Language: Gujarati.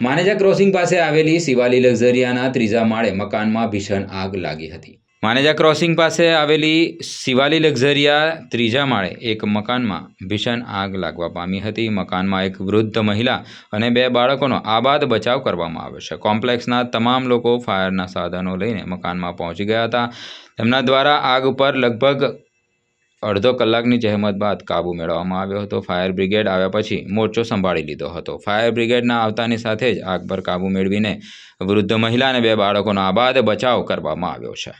માનેજા ક્રોસિંગ પાસે આવેલી શિવાલી લક્ઝરિયાના ત્રીજા માળે મકાનમાં ભીષણ આગ લાગી હતી। માનેજા ક્રોસિંગ પાસે આવેલી શિવાલી લક્ઝરિયા ત્રીજા માળે એક મકાનમાં ભીષણ આગ લાગવા પામી હતી। મકાનમાં એક વૃદ્ધ મહિલા અને 2 બાળકોનો આબાદ બચાવ કરવામાં આવ્યો છે। કોમ્પ્લેક્સના તમામ લોકો ફાયરના સાધનો લઈને મકાનમાં પહોંચી ગયા હતા। તેમના દ્વારા આગ ઉપર લગભગ અડધો કલાકની જહેમત બાદ કાબૂ મેળવવામાં આવ્યો હતો। ફાયર બ્રિગેડ આવ્યા પછી મોરચો સંભાળી લીધો હતો। ફાયર બ્રિગેડના આવતાની સાથે જ આગ પર કાબૂ મેળવીને વૃદ્ધ મહિલા અને 2 બાળકોનો આબાદ બચાવ કરવામાં આવ્યો છે।